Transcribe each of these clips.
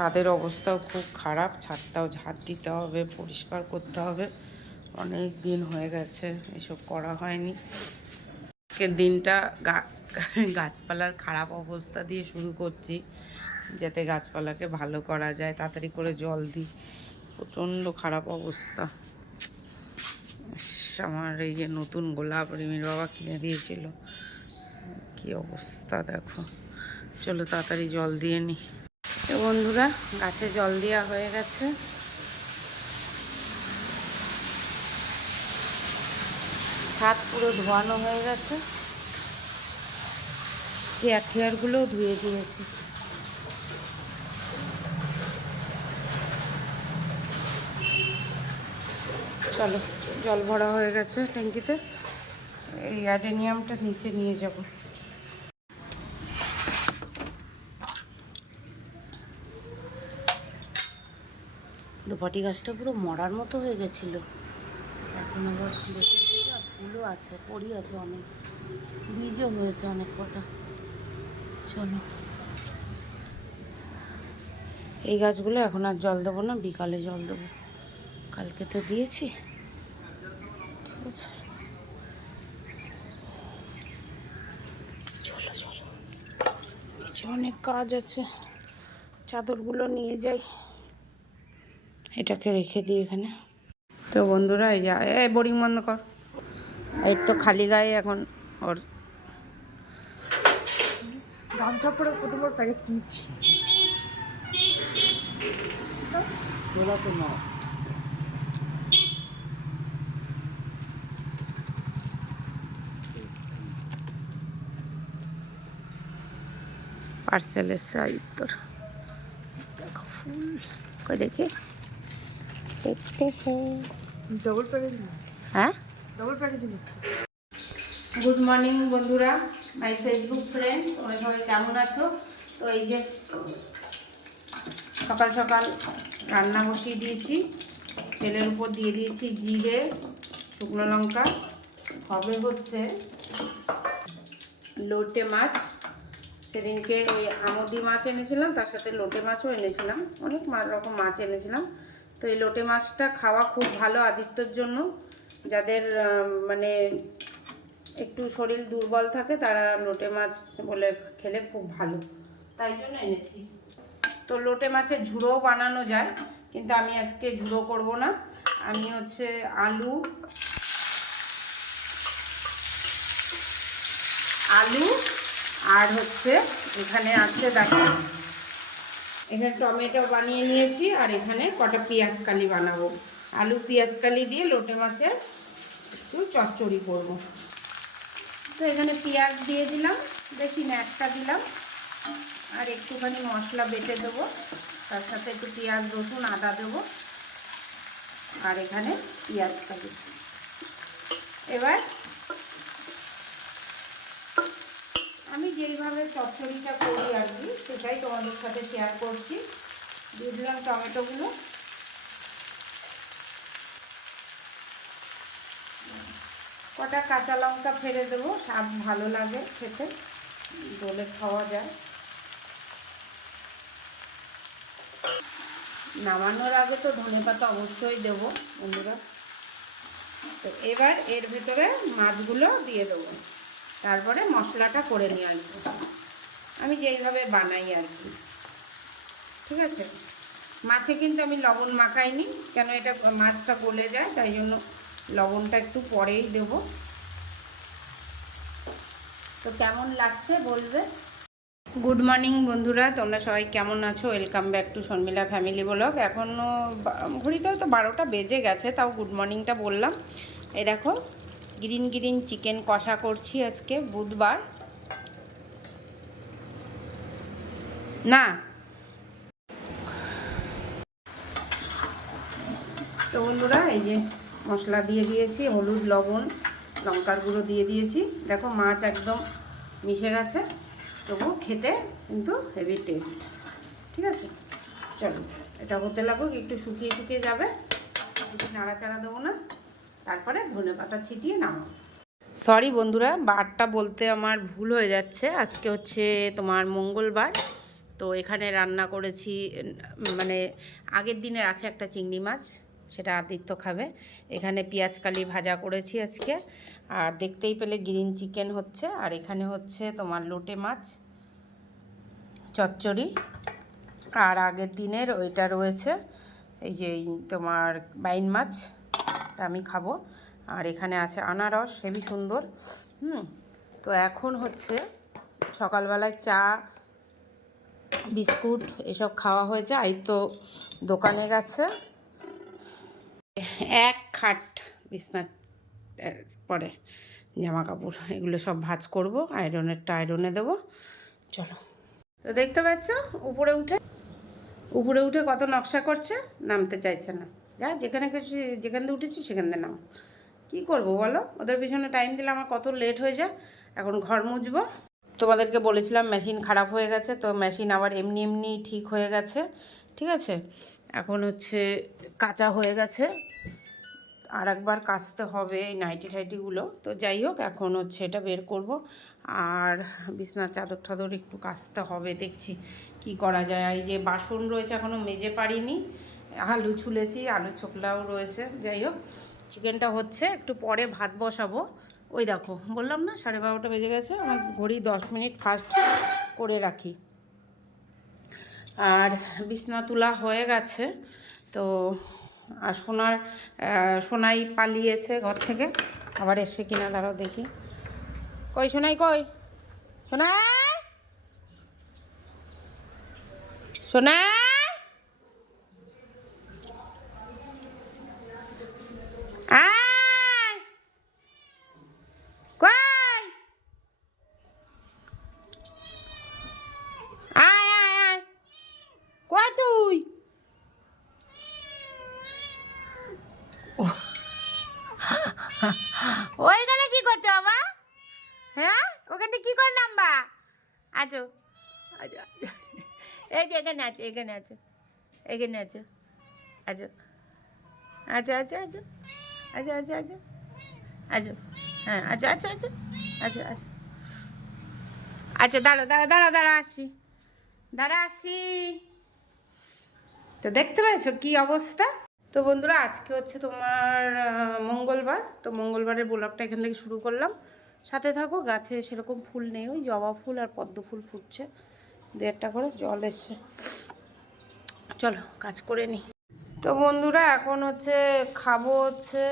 ছাদের অবস্থাও খুব খারাপ, ছাদটাও ঝাড় দিতে হবে, পরিষ্কার করতে হবে। অনেক দিন হয়ে গেছে এসব করা হয়নি। আজকের দিনটা গাছপালার খারাপ অবস্থা দিয়ে শুরু করছি, যাতে গাছপালাকে ভালো করা যায়, তাড়াতাড়ি করে জল দিই। প্রচণ্ড খারাপ অবস্থা। আমার এই যে নতুন গোলাপ রিমির বাবা কিনে দিয়েছিল, কি অবস্থা দেখো। চলো তাড়াতাড়ি জল দিয়ে নি। তো বন্ধুরা, গাছে জল দেওয়া হয়ে গেছে। ছাদ পুরো ধোয়ানো হয়ে গেছে, চেয়ার টেয়ারগুলোও ধুয়ে দিয়েছি। চলো, জল ভরা হয়ে গেছে ট্যাঙ্কিতে, এই অ্যাডেনিয়ামটা নিচে নিয়ে যাব। দোপাটি গাছটা পুরো মরার মতো হয়ে গেছিল, এখন আবার ফুলও আছে, পড়ি আছে, অনেক বীজও হয়েছে অনেক কটা। চলো, এই গাছগুলো এখন আর জল দেবো না, বিকালে জল দেবো। কালকে তো দিয়েছি, ঠিক আছে। চলো চলো, কিছু অনেক কাজ আছে, চাদরগুলো নিয়ে যাই, এটাকে রেখে দিই এখানে। তো বন্ধুরা, এই যা, এই বোরিং বন্ধ কর। এই তো খালি গায়ে এখন ওর গামছা পরে প্রথমবার প্যাকেট কিনছি। তোলা তো না, পার্সেলের সাইজ তোর। দেখো ফুল, কই দেখি, দেখতে ডবল প্যাকেট না, হ্যাঁ। ডবল প্যাকেট নিচ্ছি। গুড মর্নিং বন্ধুরা, মাই ফেসবুক ফ্রেন্ড, তোমরা সবাই কেমন আছো? তো এই যে সকাল সকাল রান্না বসিয়ে দিয়েছি, তেলের উপর দিয়ে দিয়েছি জিরে, শুকনো লঙ্কা। হবে হচ্ছে লোটে মাছ। সেদিনকে ওই আমুদি মাছ এনেছিলাম, তার সাথে লোটে মাছও এনেছিলাম, অনেক রকম মাছ এনেছিলাম। তো এই লোটে মাছটা খাওয়া খুব ভালো আদিত্যর জন্য, যাদের মানে একটু শরীর দুর্বল থাকে তারা লোটে মাছ বলে খেলে খুব ভালো, তাই জন্য এনেছি। তো লোটে মাছের ঝুড়োও বানানো যায়, কিন্তু আমি আজকে ঝুড়ো করব না। আমি হচ্ছে আলু আর হচ্ছে এখানে আছে দেখো, এখানে টমেটো বানিয়ে নিয়েছি, আর এখানে কটা পেঁয়াজ কালি বানাবো। আলু পেঁয়াজ কালি দিয়ে লোটে মাছের একটু চচ্চড়ি করবো। তো এখানে পেঁয়াজ দিয়ে দিলাম, বেশি না, একটা দিলাম, আর একটুখানি মশলা বেটে দেবো, তার সাথে একটু পেঁয়াজ রসুন আদা দেবো, আর এখানে পেঁয়াজ কালি। এবার আমি যেইভাবে চচ্চড়িটা করি আর কি, সেটাই তোমাদের সাথে শেয়ার করছি। দিয়ে দিলাম টমেটোগুলো, কটা কাঁচা লঙ্কা ফেলে দেবো, স্বাদ ভালো লাগে খেতে, দোলে খাওয়া যায়। নামানোর আগে তো ধনেপাতা অবশ্যই দেবো বন্ধুরা। তো এবার এর ভিতরে মাছগুলো দিয়ে দেবো, তারপরে মশলাটা করে নিয়ে আসবো, আমি যেইভাবে বানাই আর কি, ঠিক আছে। মাছে কিন্তু আমি লবণ মাখাইনি, কেন এটা মাছটা গলে যায়, তাই জন্য লবণটা একটু পরেই দেবো। তো কেমন লাগছে বলবে। গুড মর্নিং বন্ধুরা, তোমরা সবাই কেমন আছো? Welcome back to Sharmila family blog. এখনও ঘড়িতেও তো 12টা বেজে গেছে, তাও গুড মর্নিংটা বললাম। এই দেখো, গ্রিন গ্রিন চিকেন কষা করছি আজকে বুধবার না। তো বন্ধুরা, এই যে মশলা দিয়ে দিয়েছি, হলুদ লবণ লঙ্কার গুঁড়ো দিয়ে দিয়েছি। দেখো মাছ একদম মিশে গেছে, তবু খেতে কিন্তু হেভি টেস্ট, ঠিক আছে। চলো, এটা হতে লাগুক, একটু শুকিয়ে শুকিয়ে যাবে, বেশি নাড়াচাড়া দেবো না, তারপরে ধনেপাতা ছিটিয়ে নামাবো। সরি বন্ধুরা, বারটা বলতে আমার ভুল হয়ে যাচ্ছে। আজকে হচ্ছে তোমার মঙ্গলবার, তো এখানে রান্না করেছি মানে আগের দিনের আছে একটা চিংড়ি মাছ, সেটা আদিত্য খাবে। এখানে পেঁয়াজকালি ভাজা করেছি আজকে, আর দেখতেই পেলে গ্রিন চিকেন হচ্ছে, আর এখানে হচ্ছে তোমার লোটে মাছ চচ্চড়ি, আর আগের দিনের ওইটা রয়েছে এই যে তোমার বাইন মাছ, আমি খাবো। আর এখানে আছে আনারস, হেবি সুন্দর। তো এখন হচ্ছে সকালবেলায় চা বিস্কুট এসব খাওয়া হয়েছে, এই তো দোকানে গেছে। এক খাট বিছনা পরে জামা কাপড় এগুলো সব ভাঁজ করব, আয়রনেরটা আয়রনে দেবো। চলো, তো দেখতে পাচ্ছ উপরে উঠে কত নকশা করছে, নামতে চাইছে না। যা যেখান থেকে উঠেছি সেখান থেকে নাম। কী করবো বলো, ওদের পিছনে টাইম দিলে আমার কত লেট হয়ে যায়। এখন ঘর মুছবো। তোমাদেরকে বলেছিলাম মেশিন খারাপ হয়ে গেছে, তো মেশিন আবার এমনি এমনি ঠিক হয়ে গেছে। ঠিক আছে, এখন হচ্ছে কাঁচা হয়ে গেছে, আর একবার কাচতে হবে এই নাইটি টাইটিগুলো। তো যাই হোক, এখন হচ্ছে এটা বের করব, আর বিছনার চাদর টাদর একটু কাচতে হবে, দেখছি কি করা যায়। এই যে বাসন রয়েছে এখনও মেজে পারিনি, আলু ছুলেছি, আলু ছোকলাও রয়েছে। যাই হোক, চিকেনটা হচ্ছে, একটু পরে ভাত বসাবো। ওই দেখো, বললাম না 12:30 বেজে গেছে, আমার ঘড়ি 10 মিনিট ফাস্ট করে রাখি। আর বিছনা তোলা হয়ে গেছে। তো আর সোনাই পালিয়েছে ঘর থেকে, আবার এসে কিনা দাঁড়াও দেখি। কই সোনাই, কই সোনাই, সোনাই, আয় কই, আয় আয় আয়, কই তুই? ওইখানে কি করছো বাবা? হ্যাঁ, ওখানে কি করে নামবা? আছো, এই যে এখানে আছে, এখানে আছে, এখানে আছে, আছো, আচ্ছা আচ্ছা আচ্ছা আচ্ছা আচ্ছা আচ্ছা আচ্ছা, হ্যাঁ আচ্ছা আচ্ছা আচ্ছা আচ্ছা আচ্ছা আচ্ছা, দাঁড়ো দাঁড়ো দাঁড়ো দাঁড়া আসছি, দাঁড়া আসছি। তো দেখতে পাইছো কি অবস্থা। তো বন্ধুরা, আজকে হচ্ছে তোমার মঙ্গলবার। তো মঙ্গলবারের ব্লগটা এখান থেকে শুরু করলাম, সাথে থাকো। গাছে সেরকম ফুল নেই, ওই জবা ফুল আর পদ্ম ফুল ফুটছে, 1.5টা করে জল এসছে। চলো কাজ করে নিই। তো বন্ধুরা, এখন হচ্ছে খাবো হচ্ছে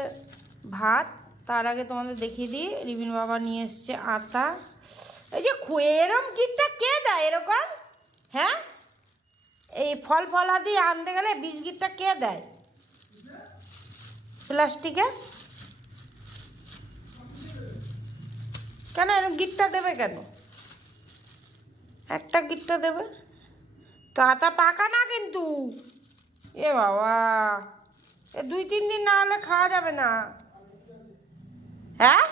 ভাত। তার আগে তোমাদের দেখিয়ে দিই, রিবিন বাবা নিয়ে এসছে আতা। এই যে এরম কিটটা কে দেয় এরকম? হ্যাঁ, এই ফলাদি আনতে গেলে বিস্কিটটা কে দেয় প্লাস্টিকে? কেন এরকম গিটটা দেবে কেন? একটা গিটটা দেবে তো। আতা পাকা না কিন্তু, এ বাবা, এ 2-3 দিন না হলে খাওয়া যাবে না। হ্যাঁ,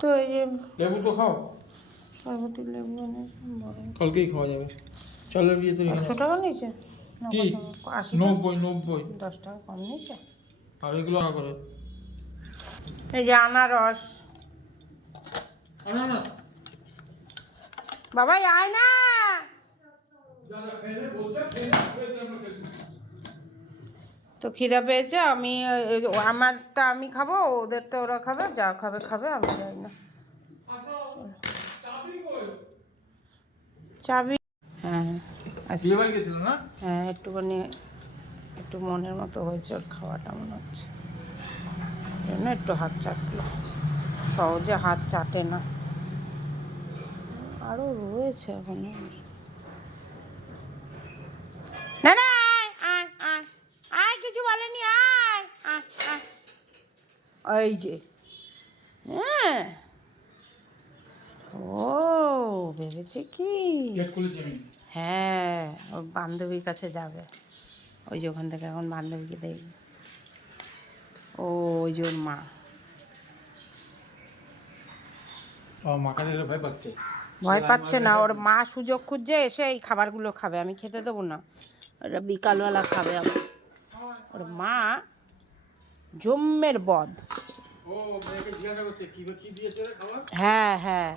তো এই যে লেবু তো খাও, সরবতি লেবু কালকেই খাওয়া যাবে। চলো গিয়ে তো 100 টাকা নিয়েছে, কি 80 90 10 টাকা কম নিয়েছে। আর এগুলো না করে এই যে আনারস, আনারস বাবাই আয় না। তো খিদা পেয়েছে, আমি আমারটা আমি খাবো, ওদেরটা ওরা খাবে, যা খাবে খাবে, আমি যাই না। চাবি, হ্যাঁ আচ্ছা, বিয়ে বাড়ি গেছিল না? হ্যাঁ একটুখানি, একটু মনের মতো হয়েছে ওর খাওয়াটা মনে হচ্ছে, জন্য একটু হাত চাটলো। সহজে হাত চাটে না, আরও রয়েছে এখন। না না, আয় আয় আয় আয়, কিছু বলেনি, আয় আয় আয়। এই যে, হ্যাঁ, ও ভেবেছে কি, গেট খুলেছি আমি। হ্যাঁ ওর বান্ধবীর কাছে যাবে, ওই যে ওখান থেকে এখন বান্ধবীকে দেখবে। ও ওই যে ওর মা, মাকে দেখলে ভয় পাচ্ছে। ভয় পাচ্ছে না, ওর মা সুযোগ খুঁজছে এসে এই খাবারগুলো খাবে, আমি খেতে দেবো না, ওটা বিকালবেলা খাবে। আমার ওর মা জম্মের বদ। ও মেয়েকে জিজ্ঞাসা করছে কি কি দিয়েছে রে খাবার। হ্যাঁ হ্যাঁ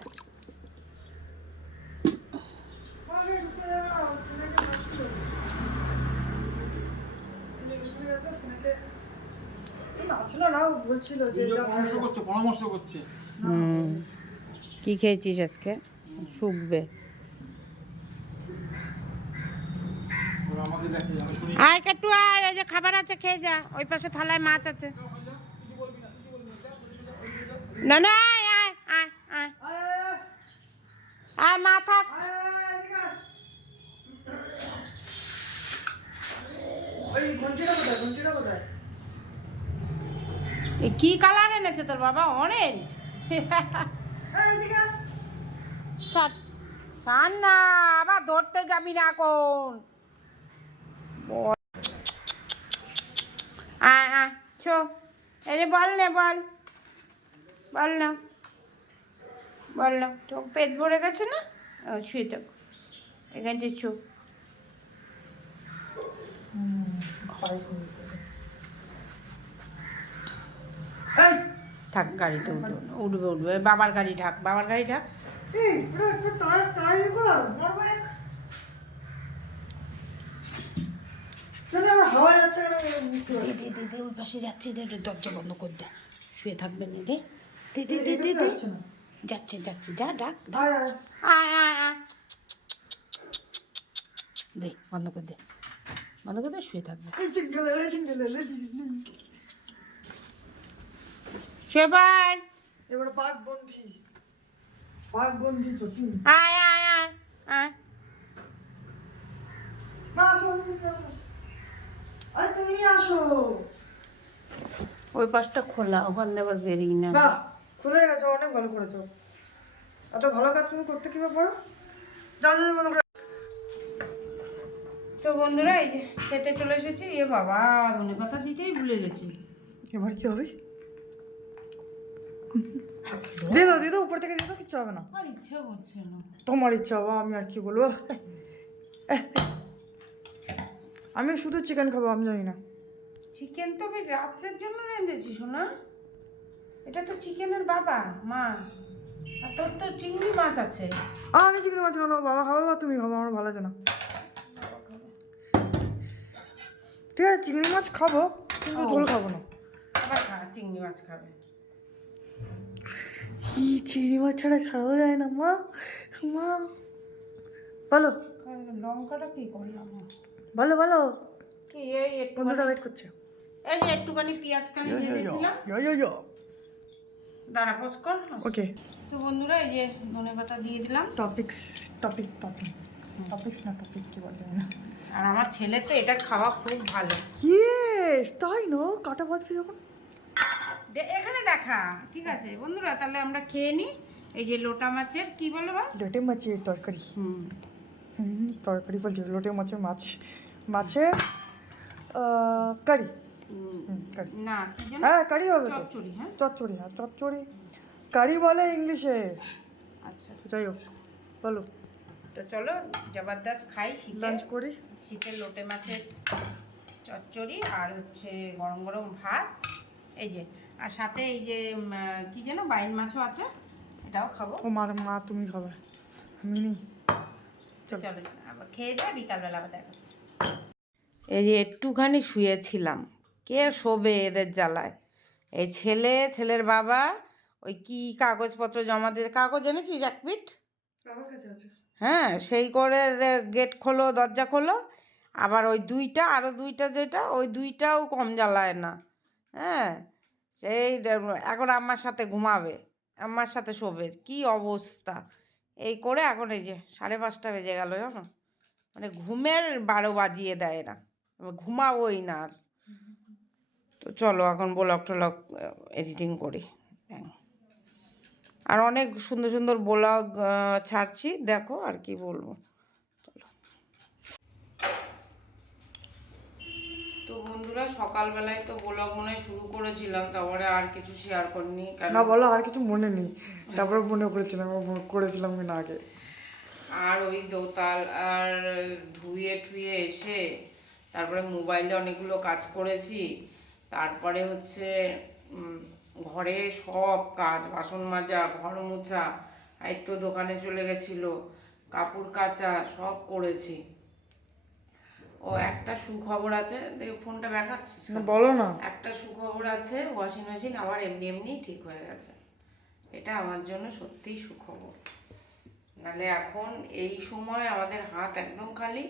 নাচলো না, ও বলছিল যে দুজন পরামর্শ করছে। কি খেয়েছিস আজকে? শুকবে। ওরা আমাকে দেখে আমি শুনি। আয় কাটু আয়, ওই যে খাবার আছে খেয়ে যা, ওই পাশে থালায় মাছ আছে। না না আয় আয় আয় আয় আয় মা থাক। ওই ঘন্টিটা কোথায়, ঘন্টিটা কোথায়? এই কি কালার এনেছে তোর বাবা? অরেঞ্জ? ছাড় ছাড় না, আবার ধরতে যাবি না এখন। আয় আয় ছো, এই যে বল না বল, বল না বল না, তো পেট ভরে গেছে না? শুয়ে থাক এখানটা ছো। থাক, গাড়িতে উঠবে উঠবে উঠবে, বাবার গাড়ি ঢাক, বাবার গাড়ি ঢাক। এই পুরো একটু টাইম কর, মারবো এক। জানি আমার হাওয়া যাচ্ছে কেন? দে দে দে দে, ওই পাশে যাচ্ছি, দে দে, দরজা বন্ধ কর দে, শুয়ে থাকবে না, দে দে দে দে দে দে। যাচ্ছে যাচ্ছে, যা ডাক ডাক। আয় আয় আয় আয় আয়, দে বন্ধ কর দে, বন্ধ কর দে, শুয়ে থাকবে। এই চিঙ্গলে চিঙ্গলে। শুয়ে পড়। এবার পাক বন্ধি চটি। আয় আয় আয় আয়। মা আসো, তুমি আসো। আরে তুমি আসো। ওই পাশটা খোলা, ওখান দিয়ে আবার বেরিয়ে না। না, খুলে রেখেছো, অনেক ভালো করেছো। এত ভালো কাজ তুমি করতে কিভাবে পারো? যাও যাও মনে করে। তো বন্ধুরা, এই যে খেতে চলে এসেছি। এ বাবা, ধনে পাতা দিতেই ভুলে গেছি। এবার কি হবে? দিয়ে দাও উপর থেকে, দিয়ে দাও, কিচ্ছু হবে না। আর ইচ্ছা করছে না। তোমার ইচ্ছা বাবা, আমি আর কি বলবো। আমি শুধু চিকেন খাবো, আমি জানি না। চিকেন তো আমি রাত্রের জন্য রেঁধেছি শোনা। এটা তো চিকেনের বাবা মা, আর তোর তো চিংড়ি মাছ আছে। আমি চিকেন মাছ খাবো, বাবা খাবো বা তুমি খাবো, আমার ভালো আছে না। ঠিক আছে, চিংড়ি মাছ খাবো কিন্তু ঝোল খাবো না। আবার খা, চিংড়ি মাছ খাবে। কি চিংড়ি মাছ ছাড়া ছাড়াও যায় না মা, মা বলো লঙ্কাটা কি করলাম? বলো বলো। কি এই একটু, বন্ধুটা ওয়েট করছে। এই যে একটুখানি পেঁয়াজ কালি দিয়ে দিয়েছিলাম। দাঁড়া পোস্ট কর। ওকে, তো বন্ধুরা, এই যে ধনে পাতা দিয়ে দিলাম। টপিক্স না টপিক কি বলতে হয় না। আর আমার ছেলে তো এটা খাওয়া খুব ভালো। ইয়েস, তাই না? কাটা বাঁধবে যখন। এখানে দেখা, ঠিক আছে বন্ধুরা, তাহলে আমরা খেয়ে নিই। এই যে লোটা মাছের কি বলে বা, লোটে মাছের তরকারি। তরকারি বলছি, লোটে মাছের কারি। কারি না কি যেন, হ্যাঁ, কারি হবে তো। চচ্চড়ি। হ্যাঁ চচ্চড়ি, হ্যাঁ চচ্চড়ি কারি বলে ইংলিশে। আচ্ছা, যাই হোক, বলো। তো চলো জবরদস্ত খাই। লাঞ্চ করি। শীতের লোটে মাছের চচ্চড়ি আর হচ্ছে গরম গরম ভাত, এই যে, আর সাথে এই যে কি যেন বাইন মাছও আছে, এটাও খাবো। ও মা তুমি খাবে, আমি নি। চলো আবার খেয়ে দিয়ে বিকালবেলা আবার দেখাচ্ছি। এই যে একটুখানি শুয়েছিলাম, কে শোবে এদের জ্বালায়। এই ছেলের বাবা ওই কি কাগজপত্র জমা দিয়ে, কাগজ এনেছিস এক পিঠ? আমার কাছে আছে। হ্যাঁ, সেই করে গেট খোলো, দরজা খোলো। আবার ওই দুইটা, আরও দুইটা যেটা, ওই দুইটাও কম জ্বালায় না। হ্যাঁ, সেই এখন আম্মার সাথে ঘুমাবে, আম্মার সাথে শোবে, কি অবস্থা। এই করে এখন এই যে 5:30 বেজে গেল জানো, মানে ঘুমের 12 বাজিয়ে দেয় এরা, ঘুমাবোই না আর। তো চলো এখন ব্লগ টলগ এডিটিং করি। আর অনেক সুন্দর সুন্দর ব্লগ ছাড়ছি, দেখো আর কি বলবো। চলো। তো বন্ধুরা, সকালবেলায় তো ব্লগ মনে হয় শুরু করেছিলাম, তারপরে আর কিছু শেয়ার করিনি। না বলো, আর কিছু মনে নেই, তারপরে মনে করেছিলাম কিনা আগে। আর ওই দোতাল আর ধুয়ে ঠুয়ে এসে তারপরে মোবাইলে অনেকগুলো কাজ করেছি, তারপরে হচ্ছে ঘরে সব কাজ, বাসন মাজা, ঘর মোছা, এই তো দোকানে চলে গেছিল, কাপড় কাচা সব করেছি। ও একটা সুখবর আছে, দেখো ফোনটা দেখাচ্ছিস না বলো না। একটা সুখবর আছে, ওয়াশিং মেশিন আবার এমনি এমনি ঠিক হয়ে গেছে। এটা আমার জন্য সত্যিই সুখবর। নাহলে এখন এই সময় আমাদের হাত একদম খালি।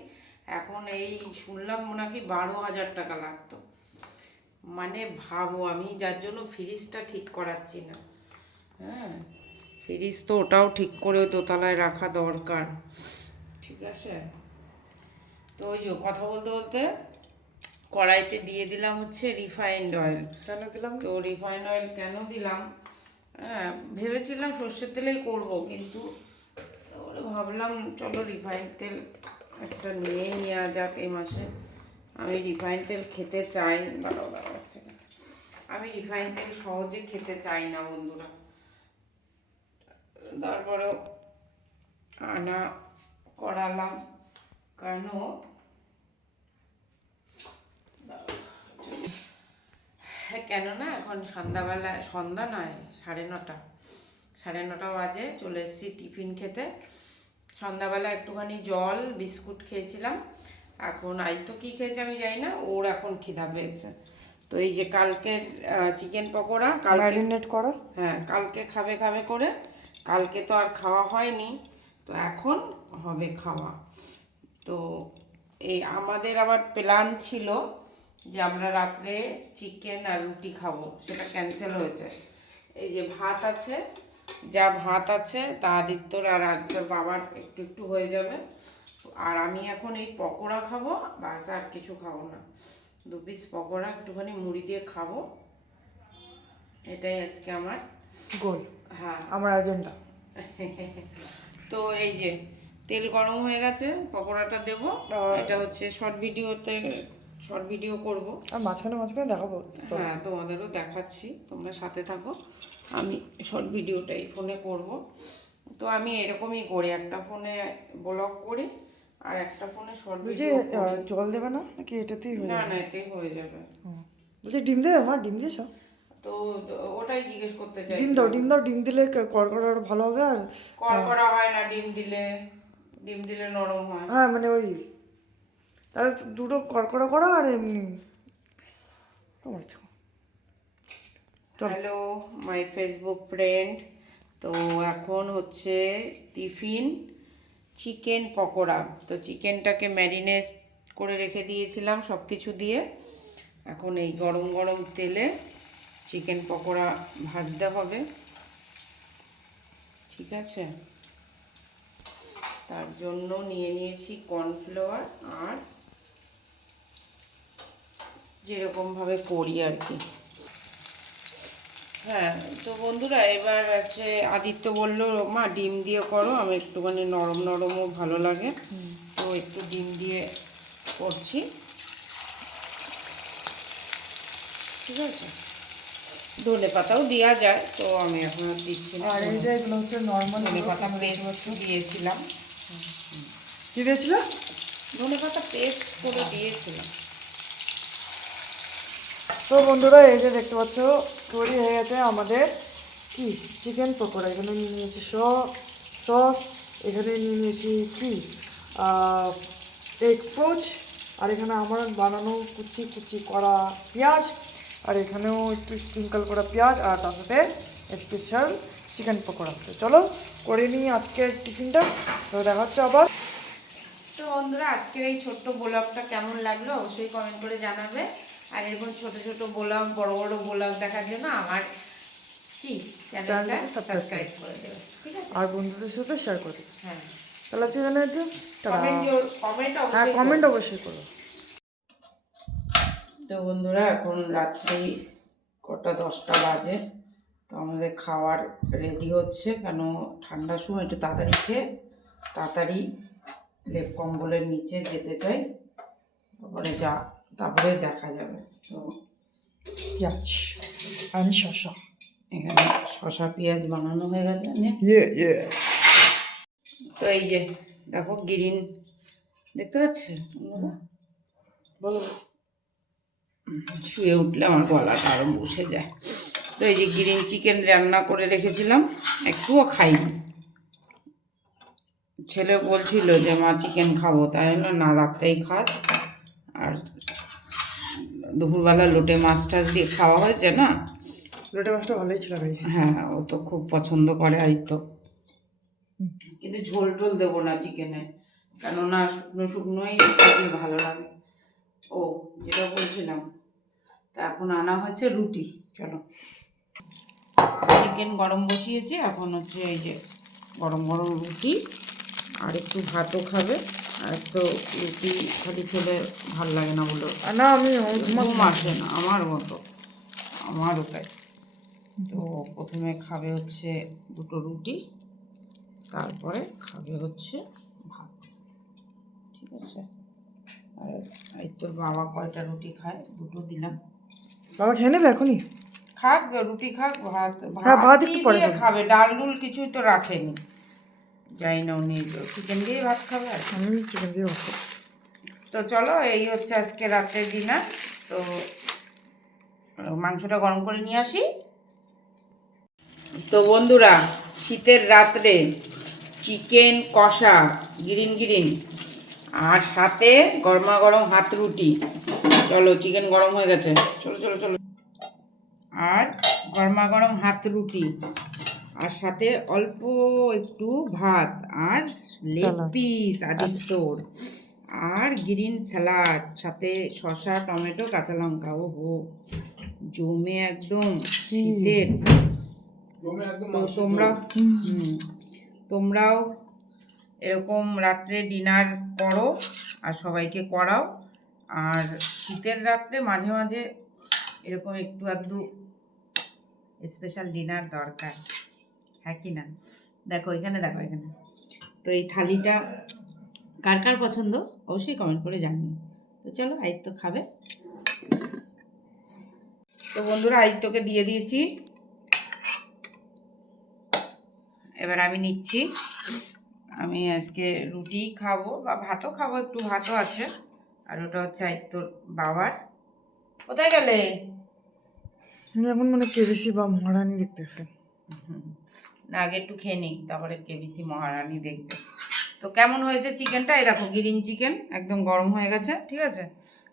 এখন এই শুনলাম নাকি 12,000 টাকা লাগতো। মানে ভাবো, আমি যার জন্য ফ্রিজটা ঠিক করাচ্ছি না। হ্যাঁ, ফ্রিজ তো ওটাও ঠিক করে দোতলায় রাখা দরকার। ঠিক আছে, তো ওই যে কথা বলতে বলতে কড়াইতে দিয়ে দিলাম হচ্ছে রিফাইন্ড অয়েল। কেন দিলাম? তো রিফাইন্ড অয়েল কেন দিলাম, হ্যাঁ ভেবেছিলাম সর্ষের তেলেই করব, কিন্তু ওরে ভাবলাম চলো রিফাইন তেল একটা নিয়েই নেওয়া যাক এই মাসে। আমি রিফাইন তেল খেতে চাই, ভালো লাগছে। আমি রিফাইন তেল সহজে খেতে চাই না বন্ধুরা। তারপরেও আনা করালাম, কেন কেননা এখন সন্ধ্যাবেলায়, সন্ধ্যা নয় 9:30 বাজে, চলে এসেছি টিফিন খেতে। সন্ধ্যাবেলা একটুখানি জল বিস্কুট খেয়েছিলাম। এখন আই তো কী খেয়েছে আমি জানি না, ওর এখন খিদা পেয়েছে। তো এই যে কালকের চিকেন পকোড়া, কালকে ম্যারিনেট করা। হ্যাঁ কালকে খাবে খাবে করে, কালকে তো আর খাওয়া হয়নি, তো এখন হবে খাওয়া। তো এই আমাদের আবার প্ল্যান ছিল যে আমরা রাত্রে চিকেন আর রুটি খাবো, সেটা ক্যান্সেল হয়েছে। এই যে ভাত আছে, যা ভাত আছে তা আদিত্যর আর আদিত্যর বাবার একটু একটু হয়ে যাবে। আর আমি এখন এই পকোড়া খাবো, বাস আর কিছু খাবো না। 2 পিস পকোড়া একটুখানি মুড়ি দিয়ে খাবো, এটাই আজকে আমার গোল, হ্যাঁ আমার এজেন্ডা। তো এই যে তেল গরম হয়ে গেছে, পকোড়াটা দেব। এটা হচ্ছে শর্ট ভিডিও করব, আর মাঝখানে মাঝখানে দেখাবো। হ্যাঁ তোমাদেরও দেখাচ্ছি, তোমরা সাথে থাকো। আমি শর্ট ভিডিওটা এই ফোনে করব। তো আমি এরকমই করি, একটা ফোনে ব্লগ করি আর একটা ফোনে শর্ট বলছি ভিডিও করি। জল দেবে না নাকি এটাতেই হয়ে না যাবে? না, এতেই হয়ে যাবে। বলছি ডিম দেবে মা, ডিম দিয়েছো? তো ওটাই জিজ্ঞেস করতে চাই। ডিম দাও, ডিম দাও, ডিম দিলে কড়কড়া আরো ভালো হবে। আর কড়কড়া হয় না ডিম দিলে, ডিম দিলে নরম হয়। হ্যাঁ মানে ওই তাহলে দুটো কড়কড়া করো আর এমনি তোমার ইচ্ছা। হ্যালো মাই ফেসবুক ফ্রেন্ড, তো এখন হচ্ছে টিফিন চিকেন পকোড়া। তো চিকেনটাকে ম্যারিনেট করে রেখে দিয়েছিলাম সব কিছু দিয়ে। এখন এই গরম গরম তেলে চিকেন পকোড়া ভাজতে হবে, ঠিক আছে। তার জন্য নিয়ে নিয়েছি কর্নফ্লাওয়ার, আর যেরকমভাবে করি আর কি। হ্যাঁ তো বন্ধুরা, এবার হচ্ছে আদিত্য বললো মা ডিম দিয়ে করো, আমি একটুখানি নরম নরমও ভালো লাগে, তো একটু ডিম দিয়ে করছি, ঠিক আছে। ধনে পাতাও দেওয়া যায়, তো আমি এখন আর দিচ্ছি না। আর এই যে এগুলো হচ্ছে নর্মাল ধনে পাতা পেস্ট দিয়েছিলাম। কি দিয়েছিল? ধনে পাতা পেস্ট করে দিয়েছিলাম। তো বন্ধুরা এই যে দেখতে পাচ্ছ তৈরি হয়ে গেছে আমাদের কি চিকেন পকোড়া। এখানে নিয়ে নিয়েছি সস, এখানে নিয়ে নিয়েছি কি এগ পোচ, আর এখানে আমার বানানো কুচি কুচি করা পেঁয়াজ, আর এখানেও একটু স্প্রিঙ্কল করা পেঁয়াজ, আর তার সাথে স্পেশাল চিকেন পকোড়া। তো চলো করে নিই আজকের টিফিনটা, তো দেখা হচ্ছে আবার। তো বন্ধুরা, আজকের এই ছোট্ট ব্লগটা কেমন লাগলো অবশ্যই কমেন্ট করে জানাবে। আর এরকম ছোট ছোট ব্লগ, বড় বড় ব্লগ দেখার জন্য আমার কি চ্যানেলটা সাবস্ক্রাইব করে দেবে, ঠিক আছে। আর বন্ধুদের সাথে শেয়ার করে দেবে। হ্যাঁ, তাহলে হচ্ছে এখানে একটু কমেন্ট হ্যাঁ অবশ্যই কমেন্ট অবশ্যই করো। তো বন্ধুরা, এখন রাত্রি 10টা বাজে। তো আমাদের খাওয়ার রেডি হচ্ছে, কেন ঠান্ডার সময় একটু তাড়াতাড়ি খেয়ে তাড়াতাড়ি লেপ কম্বলের নিচে যেতে চাই, তারপরে দেখা যাবে। তো পেঁয়াজ আর শসা, এখানে শসা পেঁয়াজ বানানো হয়ে গেছে। তো এই যে দেখো গ্রিন দেখতে পাচ্ছ, বলো শুয়ে উঠলে আমার গলাটা আরও বসে যায়। তো এই যে গ্রিন চিকেন রান্না করে রেখেছিলাম, একটুও খাইনি। ছেলে বলছিল যে মা চিকেন খাবো, তাই জন্য না রাত্রেই খাস। আর দুপুরবেলা লোটে মাছ টাছ দিয়ে খাওয়া হয়েছে না। লোটে মাছটা ভালোই ছিল গাইস। হ্যাঁ, ও তো খুব পছন্দ করে আইতো। কিন্তু ঝোল টোল দেবো না চিকেনে, কেননা শুকনো শুকনোই খেতে ভালো লাগে। ও যেটা বলছিলাম, তা এখন আনা হয়েছে রুটি। চলো, চিকেন গরম বসিয়েছি, এখন হচ্ছে এই যে গরম গরম রুটি, আর একটু ভাতও খাবে। আর তো রুটি খালি খেলে ভালো লাগে না বলো, না আমি ঘুম আসে না আমার মতো, আমারও তাই। তো প্রথমে খাবে হচ্ছে দুটো রুটি, তারপরে খাবে হচ্ছে ভাত, ঠিক আছে। আর এই তোর বাবা কয়টা রুটি খায়, দুটো দিলাম। বাবা খেয়ে নেবে এখনই? খাক রুটি খাক, ভাত হ্যাঁ, ভাত কি একটু পরে দিয়ে খাবে। খাবে, ডাল ডুল কিছুই তো রাখেনি, যাই না উনি চিকেন দিয়ে ভাত খাবে। আর আমি চিকেন দিয়ে ভাত খাবো। তো চলো, এই হচ্ছে আজকে রাত্রের ডিনার। তো মাংসটা গরম করে নিয়ে আসি। তো বন্ধুরা, শীতের রাত্রে চিকেন কষা গ্রিন গ্রিন, আর সাথে গরমা গরম হাত রুটি। চলো, চিকেন গরম হয়ে গেছে, চলো চলো চলো। আর গরমা গরম হাত রুটি, আর সাথে অল্প একটু ভাত, আর লেগ Salad. পিস আদিত্যর, আর গ্রিন স্যালাড, সাথে শসা টমেটো কাঁচা লঙ্কা। ও হো, জমে একদম শীতের। তো তোমরাও এরকম রাত্রে ডিনার করো আর সবাইকে করাও। আর শীতের রাত্রে মাঝে মাঝে এরকম একটু আধটু স্পেশাল ডিনার দরকার, হ্যাঁ কি না? দেখো এখানে, দেখো এখানে। তো এই থালিটা কার কার পছন্দ অবশ্যই কমেন্ট করে জানিও। তো চলো, আদিত্য খাবে। তো বন্ধুরা, আদিত্যকে দিয়ে দিয়েছি, এবার আমি নিচ্ছি। আমি আজকে রুটি খাবো বা ভাতও খাবো, একটু ভাতও আছে। আর ওটা হচ্ছে আদিত্যর বাবার। কোথায় গেলে? তুমি এখন মানে কেবিসি বা মহারানী দেখতেছে। না, আগে একটু খেয়ে নিই, তারপরে কেবিসি মহারানী দেখবে। তো কেমন হয়েছে চিকেনটা, এই দেখো গ্রিন চিকেন একদম গরম হয়ে গেছে, ঠিক আছে।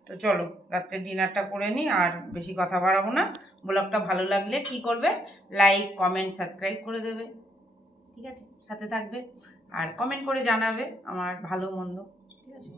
তো চলো রাত্রে ডিনারটা করে নিই, আর বেশি কথা বাড়াবো না। ব্লগটা ভালো লাগলে কি করবে, লাইক কমেন্ট সাবস্ক্রাইব করে দেবে, ঠিক আছে, সাথে থাকবে। আর কমেন্ট করে জানাবে আমার ভালো মন্দ, ঠিক আছে।